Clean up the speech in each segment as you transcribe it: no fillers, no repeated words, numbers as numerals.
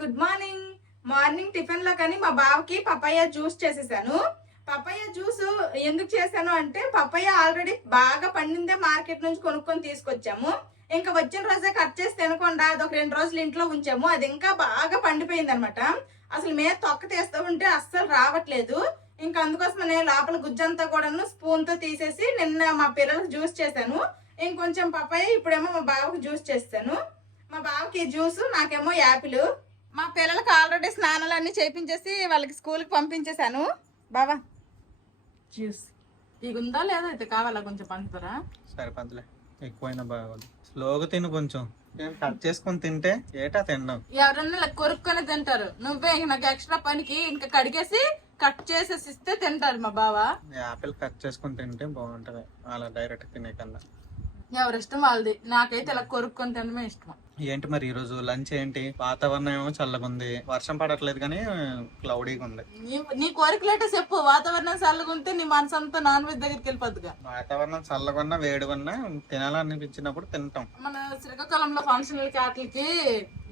Good morning. Morning tiffin లో కానీ మా బావకి పపాయ జ్యూస్ చేసేసాను. పపాయ జ్యూస్ ఎందుకు చేశాను అంటే పపాయ ఆల్రెడీ బాగా పండిందే మార్కెట్ నుంచి కొనుక్కొని తీసుకొచ్చాము. ఇంకా వచ్చిన రోజే కట్ చేసి తినకుండా అదొక 2 రోజులు ఇంట్లో ఉంచాము. అది ఇంకా బాగా పండిపోయింది అనమాట. అసలు మీద తొక్క తీస్తూ ఉంటే అస్సలు రావట్లేదు. ఇంకా అందుకోసం నేను లోపల గుజ్జంతా కూడాను స్పూన్ తో తీసేసి నిన్న మా పిల్లలకు జ్యూస్ చేశాను. ఇంకొంచెం పపాయ ఇప్పుడేమో మా బావకి జ్యూస్ చేస్తాను. మా బావకి జ్యూస్, నాకేమో యాపిల్. మా పిల్లలకు ఆల్రెడీ స్నానాలన్నీ చేయించేసి వాళ్ళకి స్కూల్కి పంపించేశాను. బావా జ్యూస్ ఇక ఉందా లేదా అయితే కావాలా కొంచెం పంచుతారా? సరిపద్దులే, ఎక్కువైనా బాగోదు. స్లోగా తిను, కొంచెం కట్ చేసుకొని తింటే ఏటా తిన్నాం. ఎవరన్నా ఇలా కొరుక్కొని తింటారు. నువ్వే నాకు ఎక్స్ట్రా పనికి ఇంకా కడిగేసి కట్ చేసేసి ఇస్తే తింటారు మా బావ. యాపిల్ కట్ చేసుకొని తింటే బాగుంటది, అలా డైరెక్ట్ తినే కన్నా. ఎవరిష్టం వాళ్ళది. నాకైతే ఇలా కొరుక్కొని తినడమే ఇష్టం. ఏంటి మరి ఈ రోజు లంచ్ ఏంటి? వాతావరణం ఏమో చల్లగా ఉంది, వర్షం పడట్లేదు కానీ క్లౌడీగా ఉంది. నీ కోరికలేటో చెప్పు. వాతావరణం చల్లగా ఉంటే నీ మనసు అంతా నాన్ వెజ్ దగ్గరికి వెళ్ళిపోద్దుగా. వాతావరణం చల్లగా ఉన్నా వేడిగా ఉన్నా తినాలనిపించినప్పుడు తింటాం. మన శ్రీకాకుళంలో ఫంక్షన్లకి వాటికి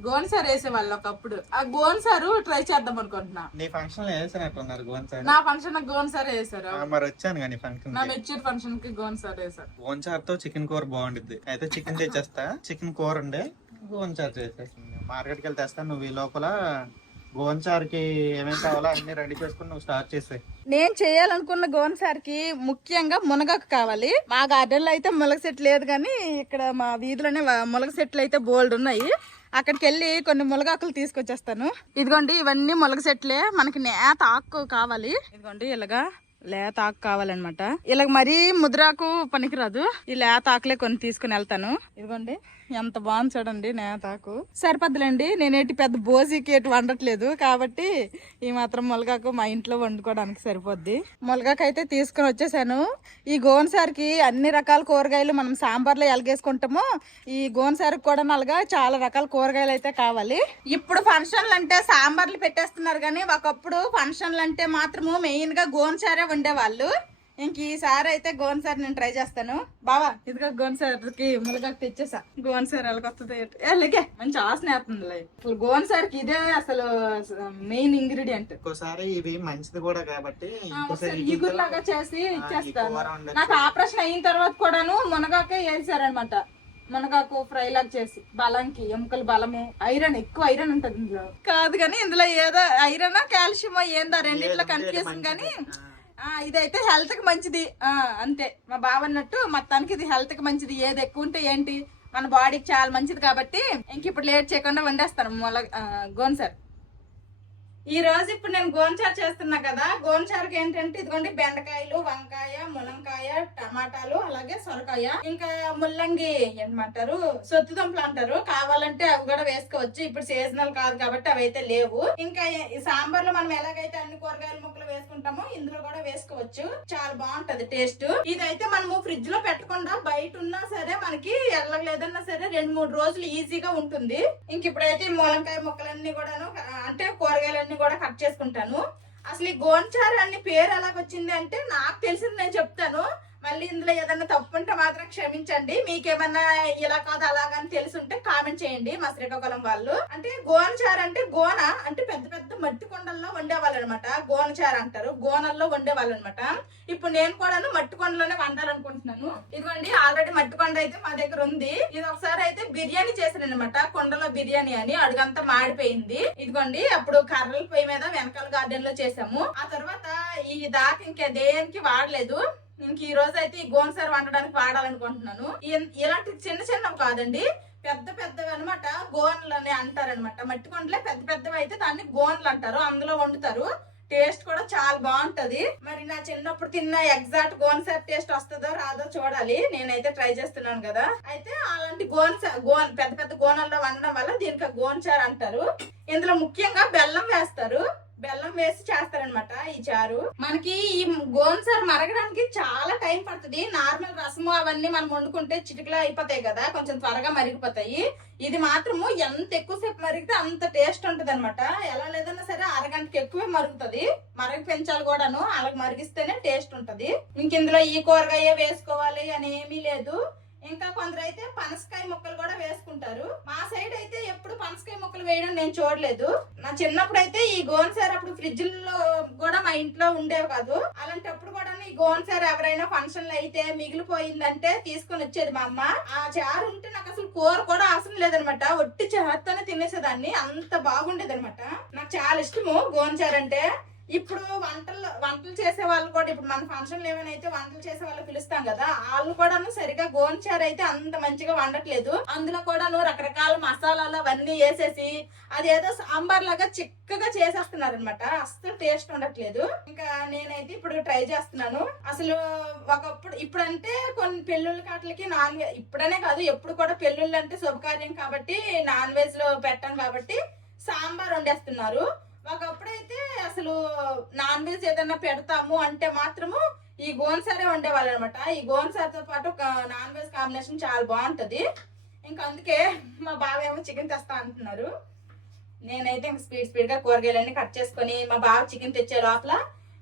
గోన్సారు వేసేవాళ్ళు ఒకప్పుడు. ఆ గోన్సారు ట్రై చేద్దాం అనుకుంటున్నా. నీ ఫంక్షన్ లో వేసినట్టున్నారు గోన్సారు. నా ఫంక్షన్ గోన్సారు వేసారు. మరి వచ్చాను కానీ ఫంక్షన్, నా మెచ్యూర్ ఫంక్షన్ కి గోన్సారు వేసారు. గోన్సార్ తో చికెన్ కూర బాగుండిద్ది. అయితే చికెన్ తెచ్చేస్తా, చికెన్ కూర ఉండే గోన్సార్ చేసేస్తుంది. మార్కెట్కి వెళ్తే తెస్తాను, నువ్వు ఈ లోపల గోన్సార్కి ఏమేమి కావాలో అన్ని రెడీ చేసుకుని నువ్వు స్టార్ట్ చేసాయి. నేను చేయాలనుకున్న గోన్సార్కి ముఖ్యంగా మునగాకు కావాలి. మా గార్డెన్ లో అయితే మునగ చెట్లు లేదు, కానీ ఇక్కడ మా వీధిలోనే మునగ చెట్లు అయితే బోల్డ్ ఉన్నాయి. అక్కడికి వెళ్ళి కొన్ని మునగాకులు తీసుకొచ్చేస్తాను. ఇదిగోండి, ఇవన్నీ మునగ చెట్లే. మనకి నేత ఆకు కావాలి. ఇదిగోండి, ఇలాగా లేత ఆకు కావాలన్నమాట. ఇలాగ మరీ ముద్రాకు పనికిరాదు. ఈ లేత ఆకులే కొన్ని తీసుకుని వెళ్తాను. ఇదిగోండి, ఎంత బాగుంది చూడండి నేతాకు. సరిపద్దులండి, నేనేటి పెద్ద బోసికి ఎటు వండట్లేదు కాబట్టి ఈ మాత్రం మునగాకు మా ఇంట్లో వండుకోవడానికి సరిపోద్ది. మునగాకు అయితే తీసుకుని వచ్చేసాను. ఈ గోన్సార్కి అన్ని రకాల కూరగాయలు మనం సాంబార్లో ఎలగేసుకుంటామో ఈ గోన్సార్కి కూడా నల్లగా చాలా రకాల కూరగాయలు అయితే కావాలి. ఇప్పుడు ఫంక్షన్లు అంటే సాంబార్లు పెట్టేస్తున్నారు, కానీ ఒకప్పుడు ఫంక్షన్లు అంటే మాత్రము మెయిన్ గా గోన్సారే ఉండేవాళ్ళు. ఇంక ఈసారి అయితే గోన్సార్ నేను ట్రై చేస్తాను. బావా ఇదిగో గోన్సార్కి మునగాకు తెచ్చేసా. గోన్సార్ ఎలాగొస్తుంది లేకే మంచి ఆసన వేస్తుంది. అసలు గోన్సార్కి ఇదే అసలు మెయిన్ ఇంగ్రీడియంట్. ఇంకోసారి ఇది మంచిది కూడా కాబట్టి ఇగురులాగా చేసి ఇచ్చేస్తాను. నాకు ఆపరేషన్ అయిన తర్వాత కూడాను మునగాకే వేసారనమాట. మునగాకు ఫ్రై లాగా చేసి బలంకి, ఎముకలు బలము, ఐరన్ ఎక్కువ ఐరన్ ఉంటది ఇందులో. కాదు కానీ ఇందులో ఏదో ఐరన్ కాల్షియమో ఏందో రెండిట్లో కన్ఫ్యూజన్, కానీ ఇదైతే హెల్త్ కి మంచిది అంతే. మా బావ అన్నట్టు మొత్తానికి ఇది హెల్త్ కి మంచిది. ఏది ఎక్కువ ఉంటే ఏంటి, మన బాడీకి చాలా మంచిది కాబట్టి ఇంక ఇప్పుడు లేట్ చేయకుండా వండేస్తాను గోన్సార్. ఈ రోజు ఇప్పుడు నేను గోన్సార్ చేస్తున్నా కదా. గోన్సార్కి ఏంటంటే ఇదిగోండి బెండకాయలు, వంకాయ, ములంకాయ, టమాటాలు, అలాగే సొరకాయ, ఇంకా ముల్లంగి ఏమంటారు సొత్తు దుంపలు అంటారు. కావాలంటే అవి కూడా వేసుకోవచ్చు. ఇప్పుడు సీజనల్ కాదు కాబట్టి అవి అయితే లేవు. ఇంకా ఈ సాంబార్ లో మనం ఎలాగైతే అన్ని కూరగాయల ముక్కలు వేసుకుంటామో ఇందులో కూడా వేసుకోవచ్చు. చాలా బాగుంటది టేస్ట్. ఇదైతే మనము ఫ్రిడ్జ్ లో పెట్టకుండా బయట ఉన్నా సరే మనకి ఎల్లలేదన్నా సరే 2-3 రోజులు ఈజీగా ఉంటుంది. ఇంక ఇప్పుడైతే ఈ ములంకాయ ముక్కలన్నీ కూడాను అంటే కూరగాయలన్నీ కూడా కట్ చేసుకుంటాను. అసలు ఈ గోన్సార్ అన్ని పేరు ఎలాగొచ్చింది అంటే నాకు తెలిసింది నేను చెప్తాను. మళ్ళీ ఇందులో ఏదన్నా తప్పు ఉంటే మాత్రం క్షమించండి. మీకేమన్నా ఇలా కాదు అలాగని తెలుసుంటే కామెంట్ చేయండి. మా శ్రీకాకుళం వాళ్ళు అంటే గోన్సార్ అంటే గోన అంటే పెద్ద పెద్ద మట్టి కొండల్లో వండేవాళ్ళు అనమాట. గోన్సార్ అంటారు, గోనల్లో వండేవాళ్ళు అనమాట. ఇప్పుడు నేను కూడాను మట్టి కొండలోనే వండాలనుకుంటున్నాను. ఇదిగోండి ఆల్రెడీ మట్టి కొండ అయితే మా దగ్గర ఉంది. ఇది ఒకసారి అయితే బిర్యానీ చేశాను అనమాట. కొండలో బిర్యానీ అని అడుగంతా మాడిపోయింది. ఇదిగోండి అప్పుడు కర్రల పొయ్యి మీద వెనకాల గార్డెన్ లో చేసాము. ఆ తర్వాత ఈ దాకా ఇంకా దేనికి వాడలేదు. ఇంక ఈ రోజు అయితే ఈ గోన్సార్ వండడానికి వాడాలనుకుంటున్నాను. ఇలాంటి చిన్న చిన్నవి కాదండి, పెద్ద పెద్దవి అనమాట. గోన్లు అని అంటారనమాట. మట్టి కొండలే పెద్ద పెద్దవి అయితే దాన్ని గోన్లు అంటారు. అందులో వండుతారు. టేస్ట్ కూడా చాలా బాగుంటది. మరి నా చిన్నప్పుడు తిన్న ఎగ్జాక్ట్ గోన్సార్ టేస్ట్ వస్తుందో రాదో చూడాలి. నేనైతే ట్రై చేస్తున్నాను కదా. అయితే అలాంటి పెద్ద పెద్ద గోనల్లో వండడం వల్ల దీనికి గోన్సార్ అంటారు. ఇందులో ముఖ్యంగా బెల్లం వేస్తారు. బెల్లం వేసి చేస్తారనమాట ఈ చారు. మనకి ఈ గోన్సార్ మరగడానికి చాలా టైం పడుతుంది. నార్మల్ రసము అవన్నీ మనం వండుకుంటే చిటికలా అయిపోతాయి కదా, కొంచెం త్వరగా మరిగిపోతాయి. ఇది మాత్రము ఎంత ఎక్కువసేపు మరిగితే అంత టేస్ట్ ఉంటది అనమాట. ఎలా లేదన్నా సరే అరగంటకి ఎక్కువే మరుగుతుంది. మరగ పెంచాలి కూడాను, అలా మరిగిస్తేనే టేస్ట్ ఉంటది. ఇంక ఇందులో ఈ కూరగాయ వేసుకోవాలి అని ఏమీ లేదు. ఇంకా కొందరు అయితే పనసకాయ ముక్కలు కూడా వేసుకుంటారు. మా సైడ్ అయితే ఎప్పుడు పనసకాయ ముక్కలు వేయడం నేను చూడలేదు. నా చిన్నప్పుడు అయితే ఈ గోన్సార్ అప్పుడు ఫ్రిడ్జ్ లో కూడా మా ఇంట్లో ఉండేవి కాదు. అలాంటప్పుడు కూడా ఈ గోన్సార్ ఎవరైనా ఫంక్షన్లు అయితే మిగిలిపోయిందంటే తీసుకొని వచ్చేది మా అమ్మ. ఆ చారు ఉంటే నాకు అసలు కూర కూడా అవసరం లేదనమాట, ఒట్టి చారుతోనే తినేసేదాన్ని, అంత బాగుండేది అనమాట. నాకు చాలా ఇష్టము గోన్సార్ అంటే. ఇప్పుడు వంటలు చేసే వాళ్ళు కూడా, ఇప్పుడు మన ఫంక్షన్లు ఏమైనా అయితే వంటలు చేసే వాళ్ళు పిలుస్తాం కదా, వాళ్ళు కూడాను సరిగా గోంచారు అయితే అంత మంచిగా వండట్లేదు. అందులో కూడాను రకరకాల మసాలాలు అవన్నీ వేసేసి అదేదో సాంబార్ లాగా చిక్కగా చేసేస్తున్నారు అనమాట. అస్సలు టేస్ట్ ఉండట్లేదు. ఇంకా నేనైతే ఇప్పుడు ట్రై చేస్తున్నాను. అసలు ఒకప్పుడు ఇప్పుడంటే కొన్ని పెళ్ళిళ్ళ కాట్లకి నాన్ వెజ్, ఇప్పుడనే కాదు ఎప్పుడు కూడా పెళ్ళిళ్ళు అంటే శుభకార్యం కాబట్టి నాన్ వెజ్ లో పెట్టాను కాబట్టి సాంబార్ వండేస్తున్నారు. ఒకప్పుడైతే అసలు నాన్ వెజ్ ఏదైనా పెడతాము అంటే మాత్రము ఈ గోన్సారే వండేవాళ్ళు అనమాట. ఈ గోన్సార్ తో పాటు నాన్ వెజ్ కాంబినేషన్ చాలా బాగుంటది. ఇంకా అందుకే మా బావ ఏమో చికెన్ తెస్తా అంటున్నారు. నేనైతే ఇంక స్పీడ్ గా కూరగాయలన్నీ కట్ చేసుకొని మా బావ చికెన్ తెచ్చే లోపల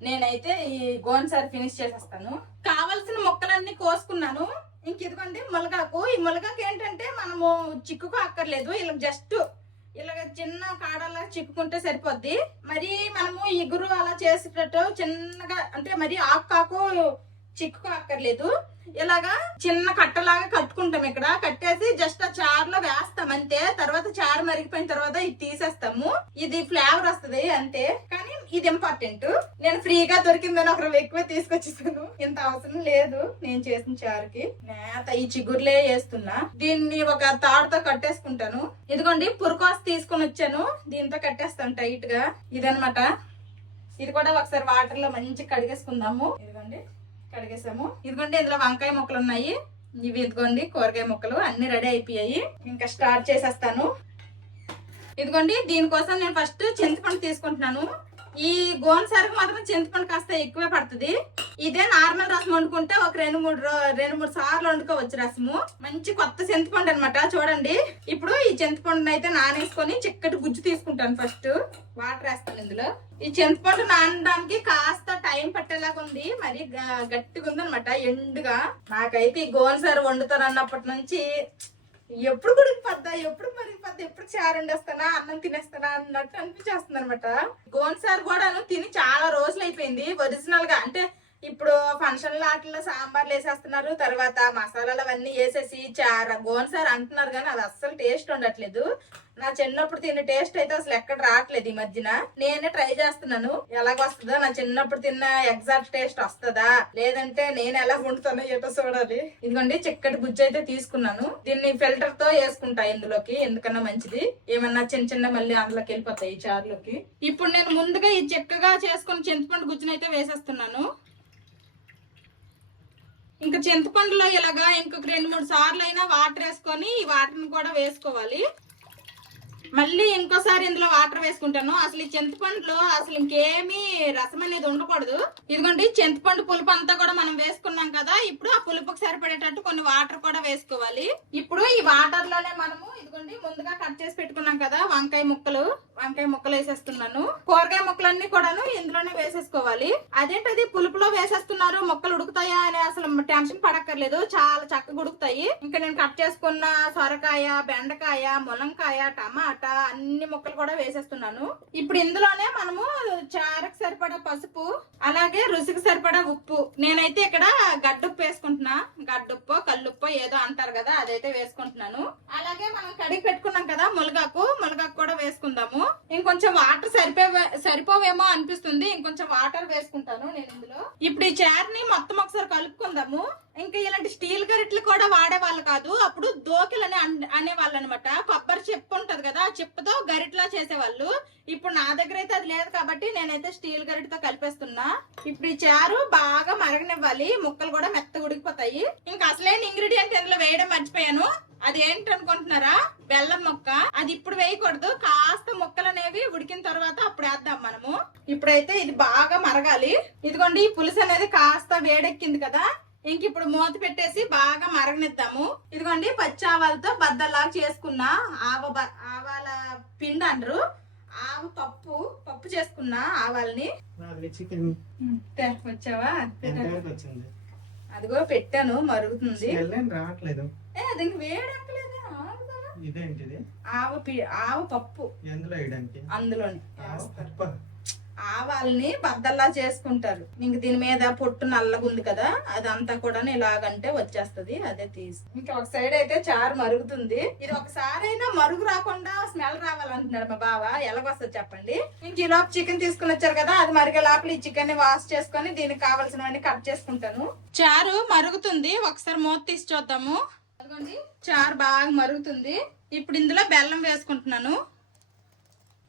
నేనైతే ఈ గోన్సార్ ఫినిష్ చేసేస్తాను. కావాల్సిన ముక్కలన్నీ కోసుకున్నాను. ఇంక ఇదిగోండి ములగాకు. ఈ ములగాకు ఏంటంటే మనము చిక్కుకు అక్కర్లేదు, ఇలా జస్ట్ ఇలాగ చిన్న కాడలా చిక్కుకుంటే సరిపోద్ది. మరి మనము ఇగురు అలా చేసేటట్టు చిన్నగా అంటే మరి ఆకు చిక్కు అక్కర్లేదు. ఇలాగా చిన్న కట్టలాగా కట్టుకుంటాం. ఇక్కడ కట్టేసి జస్ట్ ఆ చారులో వేస్తాం అంతే. తర్వాత చారు మరిగిపోయిన తర్వాత ఇది తీసేస్తాము. ఇది ఫ్లేవర్ వస్తుంది అంతే. కానీ ఇది ఇంపార్టెంట్. నేను ఫ్రీగా దొరికిందని ఒకరు ఎక్కువ తీసుకొచ్చేసాను. ఇంత అవసరం లేదు నేను చేసిన చారుకి. నేత ఈ చిగురులే వేస్తున్నా. దీన్ని ఒక తాడుతో కట్టేసుకుంటాను. ఇదిగోండి పురుకోస తీసుకొని వచ్చాను, దీంతో కట్టేస్తాను టైట్ గా. ఇదనమాట. ఇది కూడా ఒకసారి వాటర్ లో మంచిగా కడిగేసుకుందాము. ఇదిగోండి కడిగేసాము. ఇదిగోండి ఇందులో వంకాయ ముక్కలు ఉన్నాయి. ఇవి ఇదిగోండి కూరగాయ ముక్కలు అన్ని రెడీ అయిపోయాయి. ఇంకా స్టార్ట్ చేసేస్తాను. ఇదిగోండి దీనికోసం నేను ఫస్ట్ చింతపండు తీసుకుంటున్నాను. ఈ గోన్సార్కి మాత్రం చింతపండు కాస్త ఎక్కువే పడుతుంది. ఇదే నార్మల్ రసం వండుకుంటే ఒక రెండు మూడు సార్లు వండుకోవచ్చు రసము. మంచి కొత్త చింతపండు అనమాట. చూడండి ఇప్పుడు ఈ చింతపండుని అయితే నానేసుకొని చిక్కటి గుజ్జు తీసుకుంటాను. ఫస్ట్ వాటర్ వేస్తాను ఇందులో. ఈ చింతపండు నానడానికి కాస్త టైం పట్టేలాగా ఉంది, మరి గట్టిగా ఉంది అనమాట, ఎండుగా. నాకైతే ఈ గోన్సార్ వండుతాను అన్నప్పటి నుంచి ఎప్పుడు గుడికిపోద్దా, ఎప్పుడు మరిగిపోద్దా, ఎప్పుడు చారు వండేస్తానా, అన్నం తినేస్తానా అన్నట్టు అనిపించేస్తుంది అనమాట. గోన్సార్ కూడా తిని చాలా రోజులు అయిపోయింది. ఒరిజినల్ గా అంటే ఇప్పుడు ఫంక్షన్ లాట్లో సాంబార్లు వేసేస్తున్నారు, తర్వాత మసాలాలు అవన్నీ వేసేసి గోన్సార్ అంటున్నారు, కానీ అది అస్సలు టేస్ట్ ఉండట్లేదు. నా చిన్నప్పుడు తిన్న టేస్ట్ అయితే అసలు ఎక్కడ రావట్లేదు. ఈ మధ్యన నేనే ట్రై చేస్తున్నాను ఎలాగొస్తుందో. నా చిన్నప్పుడు తిన్న ఎగ్జాక్ట్ టేస్ట్ వస్తుందా లేదంటే నేను ఎలా వండుతానో ఏటో చూడాలి. ఇదిగోండి చిక్కటి గుజ్జు అయితే తీసుకున్నాను. దీన్ని ఫిల్టర్ తో వేసుకుంటా ఇందులోకి, ఎందుకన్నా మంచిది. ఏమన్నా చిన్న మళ్ళీ అందులోకి వెళ్ళిపోతాయి ఈ చారులోకి. ఇప్పుడు నేను ముందుగా ఈ చిక్కగా చేసుకుని చింతపండు గుజ్జును అయితే వేసేస్తున్నాను. ఇంకా చింతపండులో ఇలాగా ఇంకొక 2-3 సార్లు అయినా వాటర్ వేసుకొని ఈ వాటర్ని కూడా వేసుకోవాలి. మళ్ళీ ఇంకోసారి ఇందులో వాటర్ వేసుకుంటాను. అసలు ఈ చింతపండులో అసలు ఇంకేమీ రసం అనేది ఉండకూడదు. ఇదిగోండి చింతపండు పులుపు అంతా కూడా మనం వేసుకున్నాం కదా, ఇప్పుడు ఆ పులుపుకి సరిపడేటట్టు కొన్ని వాటర్ కూడా వేసుకోవాలి. ఇప్పుడు ఈ వాటర్ లోనే మనము ఇదిగోండి ముందుగా కట్ చేసి పెట్టుకున్నాం కదా వంకాయ ముక్కలు వేసేస్తున్నాను. కూరగాయ ముక్కలన్నీ కూడాను ఇందులోనే వేసేసుకోవాలి. అదేంటది పులుపులో వేసేస్తున్నారు, ముక్కలు ఉడుకుతాయా అని అసలు టెన్షన్ పడక్కర్లేదు, చాలా చక్కగా ఉడుకుతాయి. ఇంకా నేను కట్ చేసుకున్న సొరకాయ, బెండకాయ, ములంకాయ, టమాటా అన్ని ముక్కలు కూడా వేసేస్తున్నాను. ఇప్పుడు ఇందులోనే మనము చారుకు సరిపడా పసుపు, అలాగే రుచికి సరిపడా ఉప్పు. నేనైతే ఇక్కడ గడ్డుప్పు వేసుకుంటున్నా. గడ్డుప్పు కల్లుప్పు ఏదో అంటారు కదా, అదైతే వేసుకుంటున్నాను. అలాగే మనం కడిగి పెట్టుకున్నాం కదా ములగాకు కూడా వేసుకుందాము. ఇంకొంచెం వాటర్ సరిపోవేమో అనిపిస్తుంది, ఇంకొంచెం వాటర్ వేసుకుంటాను నేను ఇందులో. ఇప్పుడు ఈ చారుని మొత్తం ఒకసారి కలుపుకుందాము. ఇంకా ఇలాంటి స్టీల్ గరిటలు కూడా వాడేవాళ్ళు కాదు, అప్పుడు దోకిలని అనేవాళ్ళు అనమాట. కొబ్బరి చెప్పు ఉంటది కదా, ఆ చెప్పుతో గరిటలా చేసేవాళ్ళు. ఇప్పుడు నా దగ్గర అయితే అది లేదు కాబట్టి నేనైతే స్టీల్ గరిటతో కలిపేస్తున్నా. ఇప్పుడు ఈ చారు బాగా మరగనివ్వాలి, ముక్కలు కూడా మెత్తగా ఉడికిపోతాయి. ఇంకా అసలైన ఇంగ్రీడియంట్ ఇందులో వేయడం మర్చిపోయాను. అది ఏంటనుకుంటున్నారా? బెల్లం ముక్క. అది ఇప్పుడు వేయకూడదు, కాస్త ముక్కలు అనేవి ఉడికిన తర్వాత అప్పుడు వేద్దాం మనము. ఇప్పుడైతే ఇది బాగా మరగాలి. ఇదిగోండి ఈ పులుసు అనేది కాస్త వేడెక్కింది కదా, ఇంక ఇప్పుడు మూత పెట్టేసి బాగా మరగనిద్దాము. ఇదిగోండి పచ్చి ఆవాలతో బద్దలాగా చేసుకున్న ఆవాల పిండి అంటారు, పప్పు చేసుకున్నా ఆవాలని. వచ్చావా? అదిగో పెట్టాను, మరుగుతుంది. స్మెల్ ఏం రావట్లేదు. అది ఇంక వేడెక్కలేదు, ఆగుతారా? ఇదేంటిది? ఆవ పప్పు. ఎందులో వేయడానికి? అందులోని పప్పు. ఆవాల్ని బద్దల్లా చేసుకుంటారు. ఇంక దీని మీద పొట్టు నల్లగా ఉంది కదా, అదంతా కూడా ఇలాగంటే వచ్చేస్తది, అదే తీసి. ఇంకా ఒక సైడ్ అయితే చారు మరుగుతుంది. ఇది ఒకసారి అయినా మరుగు రాకుండా స్మెల్ రావాలంటున్నాడు మా బావ. ఎలాగొస్తుంది చెప్పండి. ఇంక ఈ లోపు చికెన్ తీసుకుని వచ్చారు కదా, అది మరిగే లోపల ఈ చికెన్ ని వాష్ చేసుకొని దీనికి కావాల్సినవన్నీ కట్ చేసుకుంటాను. చారు మరుగుతుంది, ఒకసారి మూత తీసి చూద్దాము. అదిగోండి, చారు బాగా మరుగుతుంది. ఇప్పుడు ఇందులో బెల్లం వేసుకుంటున్నాను.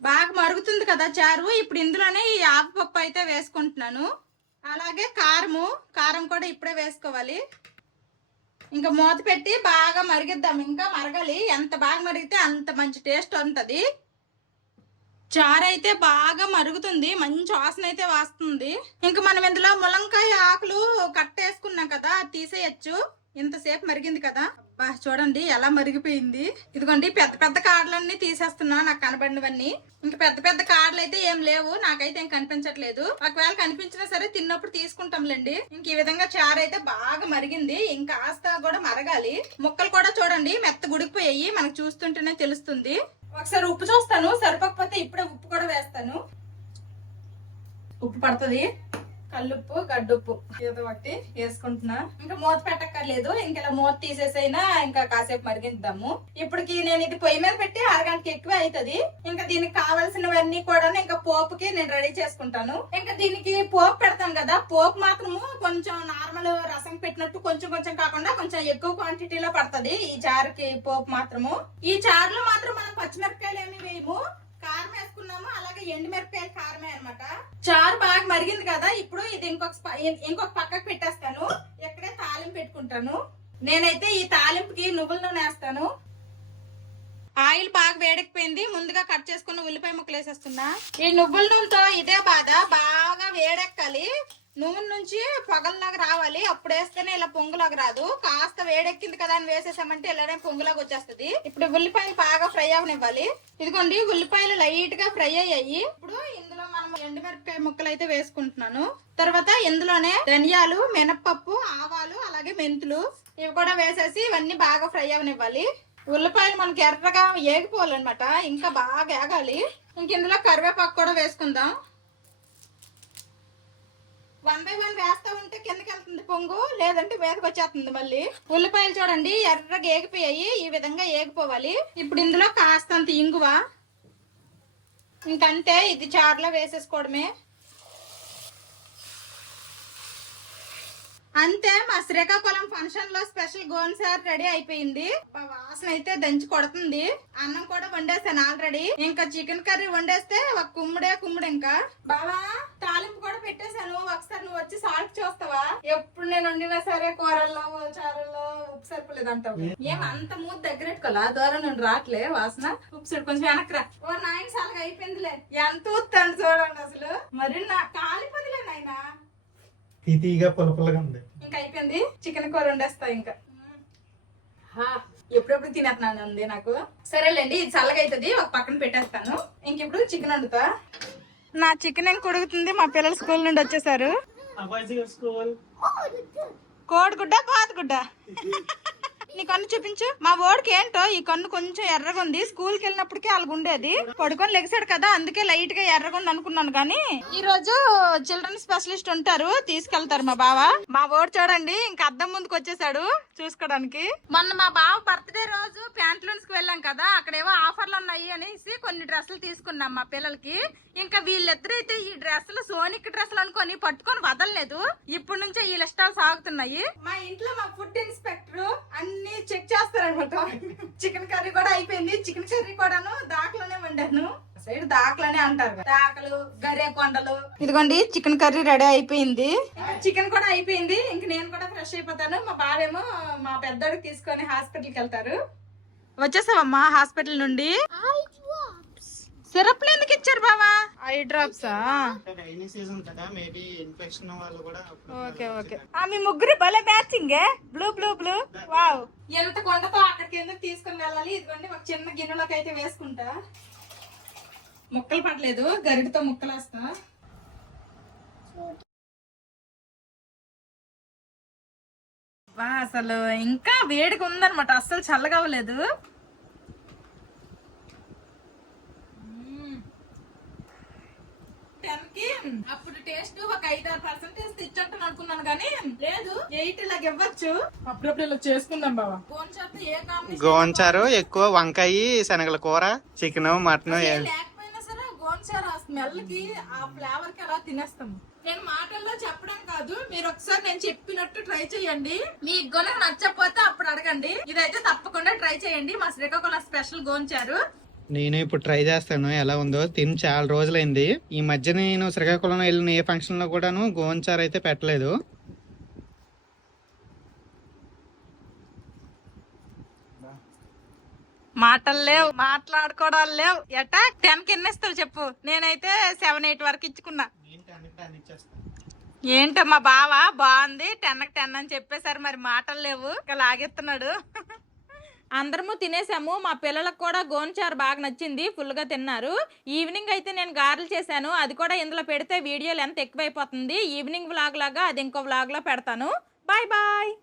బాగా మరుగుతుంది కదా చారు. ఇప్పుడు ఇందులోనే ఈ ఆకుపప్పు అయితే వేసుకుంటున్నాను. అలాగే కారం కూడా ఇప్పుడే వేసుకోవాలి. ఇంకా మూత పెట్టి బాగా మరిగిద్దాం. ఇంకా మరగాలి, ఎంత బాగా మరిగితే అంత మంచి టేస్ట్ ఉంటుంది. చారు అయితే బాగా మరుగుతుంది, మంచి వాసన అయితే వస్తుంది. ఇంకా మనం ఇందులో ములంకాయ ఆకులు కట్టేసుకున్నాం కదా, తీసేయచ్చు. ఇంతసేపు మరిగింది కదా, చూడండి ఎలా మరిగిపోయింది. ఇదిగోండి, పెద్ద పెద్ద కాడలన్నీ తీసేస్తున్నా, నాకు కనబడినవన్నీ. ఇంకా పెద్ద పెద్ద కాడలు అయితే ఏం లేవు, నాకైతే ఏం కనిపించట్లేదు. ఒకవేళ కనిపించినా సరే తిన్నప్పుడు తీసుకుంటాంలేండి. ఇంక ఈ విధంగా చారు అయితే బాగా మరిగింది. ఇంకా కాస్త కూడా మరగాలి. ముక్కలు కూడా చూడండి మెత్త గుడికిపోయాయి, మనకు చూస్తుంటేనే తెలుస్తుంది. ఒకసారి ఉప్పు చూస్తాను, సరిపోకపోతే ఇప్పుడే ఉప్పు కూడా వేస్తాను. ఉప్పు పడుతుంది, కల్లుప్పు, గడ్డుప్పు ఏదో ఒకటి వేసుకుంటున్నా. ఇంకా మూత పెట్టక్కర్లేదు, ఇంకా ఇలా మూత తీసేసైనా ఇంకా కాసేపు మరిగిద్దాము. ఇప్పటికి నేను ఇది పొయ్యి మీద పెట్టి అరగంటకి ఎక్కువ అవుతుంది. ఇంకా దీనికి కావాల్సినవన్నీ కూడా ఇంకా పోపుకి నేను రెడీ చేసుకుంటాను. ఇంకా దీనికి పోపు పెడతాం కదా, పోపు మాత్రము కొంచెం నార్మల్ రసం పెట్టినట్టు కొంచెం కొంచెం కాకుండా కొంచెం ఎక్కువ క్వాంటిటీలో పడుతుంది ఈ చారుకి పోపు మాత్రము. ఈ చారులో మాత్రం మనం పచ్చిమిరపకాయలు ఏమి వేయము, కారం వేసుకున్నాము. అలాగే ఎండుమిరపకాయలు కారమే అనమాట. చారు బాగా మరిగింది కదా, ఇప్పుడు ఇది ఇంకొక పక్కకు పెట్టేస్తాను. ఇక్కడే తాలింపు పెట్టుకుంటాను. నేనైతే ఈ తాలింపుకి నువ్వుల నూనె వేస్తాను. ఆయిల్ బాగా వేడెక్కిపోయింది, ముందుగా కట్ చేసుకున్న ఉల్లిపాయ ముక్కలు వేసేస్తున్నా. ఈ నువ్వుల నూనెతో ఇదే బాధ, బాగా వేడెక్కాలి. నూనె నుంచి పొగల్లాగా రావాలి, అప్పుడు వేస్తేనే ఇలా పొంగులాగా రాదు. కాస్త వేడెక్కింది కదా అని వేసేసామంటే ఇలానే పొంగులాగా వచ్చేస్తుంది. ఇప్పుడు ఉల్లిపాయలు బాగా ఫ్రై అవనివ్వాలి. ఇదిగోండి, ఉల్లిపాయలు లైట్ గా ఫ్రై అయ్యాయి. ఇప్పుడు ఇందులో మనం ఎండుమిరపకాయ ముక్కలు అయితే వేసుకుంటున్నాను. తర్వాత ఇందులోనే ధనియాలు, మినప్పప్పు, ఆవాలు, అలాగే మెంతులు ఇవి కూడా వేసేసి ఇవన్నీ బాగా ఫ్రై అవనివ్వాలి. ఉల్లిపాయలు మనకి ఎర్రగా ఏగిపోవాలన్నమాట, ఇంకా బాగా ఏగాలి. ఇంక ఇందులో కరివేపాకు కూడా వేసుకుందాం. 1 by 1 వేస్తా ఉంటే కిందకి వెళ్తుంది పొంగు, లేదంటే మీదకి వచ్చేస్తుంది మళ్ళీ. ఉల్లిపాయలు చూడండి ఎర్రగా ఏగిపోయాయి, ఈ విధంగా ఏగిపోవాలి. ఇప్పుడు ఇందులో కాస్తంత ఇంగువ, ఇంకంతే, ఇది చారులో వేసేసుకోవడమే. అంతే, మా శ్రీకాకుళం ఫంక్షన్ లో స్పెషల్ గోన్సార్ రెడీ అయిపోయింది. వాసన అయితే దంచి కొడుతుంది. అన్నం కూడా వండేసాను ఆల్రెడీ. ఇంకా చికెన్ కర్రీ వండేస్తే ఒక కుమ్ముడే కుమ్ముడు. ఇంకా బావా తాలింపు కూడా పెట్టేశాను, ఒకసారి నువ్వు వచ్చి సాల్ట్ చూస్తావా? ఎప్పుడు నేను వండినా సరే కూరల్లో చారుల్లో ఉప్పు సరిపోలేదు అంటావు. ఏం అంత మూత దగ్గరెట్టుకోవాలా? దూరం నుండి రావట్లే వాసన. ఉప్పు సరి కొంచెం వెనక్రా. ఓ నాయన సాలుగా అయిపోయిందిలే, ఎంత ఊత్తాను చూడండి అసలు. మరి నా కాలిపోదిలే నాయనా, తీగా పులపులగా ఉంది. ఇంకా అయిపోయింది, చికెన్ కూర వండేస్తా. ఇంకా ఎప్పుడెప్పుడు తినేస్తున్నాను ఉంది నాకు. సరేలేండి, ఇది చల్లగా అవుతుంది, ఒక పక్కన పెట్టేస్తాను. ఇంక ఇప్పుడు చికెన్ వండుతా. నా చికెన్ ఏం కొడుకుతుంది, మా పిల్లలు స్కూల్ నుండి వచ్చేసారు. కోడిగుడ్డ బాతుగుడ్డ నీ కన్ను చూపించు. మా ఓడికి ఏంటో ఈ కన్ను కొంచెం ఎర్రగా ఉంది, స్కూల్ కి వెళ్ళినప్పటికీ అలాగ ఉండేది. పడుకొని లెగిసాడు కదా, అందుకే లైట్ గా ఎర్రగా ఉంది అనుకున్నాను. కానీ ఈ రోజు చిల్డ్రన్ స్పెషలిస్ట్ ఉంటారు, తీసుకెళ్తారు మా బావ. మా ఓడి చూడండి ఇంకా అద్దం ముందుకు వచ్చేసాడు చూసుకోవడానికి. మొన్న మా బావ బర్త్డే రోజు ప్యాంట్లూన్స్ కి వెళ్ళాం కదా, అక్కడేవో ఆఫర్లు ఉన్నాయి అనేసి కొన్ని డ్రెస్సులు తీసుకున్నాం మా పిల్లలకి. ఇంకా వీళ్ళిద్దరైతే ఈ డ్రెస్సులు సోనిక్ డ్రెస్సులు అనుకొని పట్టుకొని వదలలేదు. ఇప్పటి నుంచే ఈ ఇష్టాలు సాగుతున్నాయి. మా ఇంట్లో మా ఫుడ్ ఇన్స్పెక్టర్ అన్ని చెక్ చేస్తారనమాట. చికెన్ కర్రీ కూడా అయిపోయింది, చికెన్ కర్రీ కూడాను దాకలోనే వండాను. సైడ్ దాకలనే అంటారు, దాకలు, గరే కొండలు. ఇదిగోండి చికెన్ కర్రీ రెడీ అయిపోయింది, చికెన్ కూడా అయిపోయింది. ఇంక నేను కూడా ఫ్రెష్ అయిపోతాను. మా బావేమో మా పెద్దోడికి తీసుకొని హాస్పిటల్ కి వెళ్తారు. వచ్చేసావమ్మా హాస్పిటల్ నుండి? సిరప్లు ఎందుకు ఇచ్చారు బావా? Eye drops. Okay okay. మీ ముగ్గురు భలే matching, blue blue blue. Wow, ఎంత కొండతో అక్కడికి ఎందుకు తీసుకుని వెళ్ళాలి. ఇదిగోండి ఒక చిన్న గిన్నెలోకి అయితే వేసుకుంటా. ముక్కలు పడలేదు, గరిటతో ముక్కలు వేస్తా. వా అసలు ఇంకా వేడిగా ఉందన్నమాట, అస్సలు చల్లగా అవ్వలేదు. అప్పుడు టేస్ట్ ఒక 5-6% ఇచ్చంటాను అనుకున్నాను కానీ లేదు, 8 ఇలాగ ఇవ్వచ్చు. అప్పుడప్పుడు ఇలా చేసుకుందాం బావా. గోంచారు ఏ కాంబినేషన్, గోంచారు ఎక్కువ, వంకాయ, శనగల కూర, చికెన్, మటన్ లేకపోయినా సరే గోంచారు ఆ స్మెల్ కి ఆ ఫ్లేవర్ కి అలా తినేస్తాము. నేను మాటల్లో చెప్పడం కాదు, మీరు ఒకసారి నేను చెప్పినట్టు ట్రై చేయండి. మీకు గొనక నచ్చకపోతే అప్పుడు అడగండి. ఇదైతే తప్పకుండా ట్రై చేయండి, మా శ్రీకాకుళం స్పెషల్ గోంచారు. నేను ఇప్పుడు ట్రై చేస్తాను ఎలా ఉందో. తిని చాలా రోజులైంది. ఈ మధ్య నేను శ్రీకాకుళం వెళ్ళిన ఏ ఫంక్షన్ లో కూడాను గోంచారు అయితే పెట్టలేదు. మాటలు లేవు, మాట్లాడుకోవడాలు లేవు. ఎట్టా 10కి ఎన్ని ఇస్తావు చెప్పు? నేనైతే 7-8 వరకు ఇచ్చుకున్నా. ఏంటమ్మా బావా బాగుంది 10కి 10 అని చెప్పేశారు, మరి మాటలు లేవు, ఇక లాగెత్తున్నాడు. అందరము తినేసాము. మా పిల్లలకు కూడా గోంచారు బాగా నచ్చింది, ఫుల్ గా తిన్నారు. ఈవినింగ్ అయితే నేను గారెలు చేశాను, అది కూడా ఇందులో పెడితే వీడియోలు ఎంత ఎక్కువైపోతుంది. ఈవినింగ్ వ్లాగ్ లాగా అది ఇంకో వ్లాగ్ లో పెడతాను. Bye bye.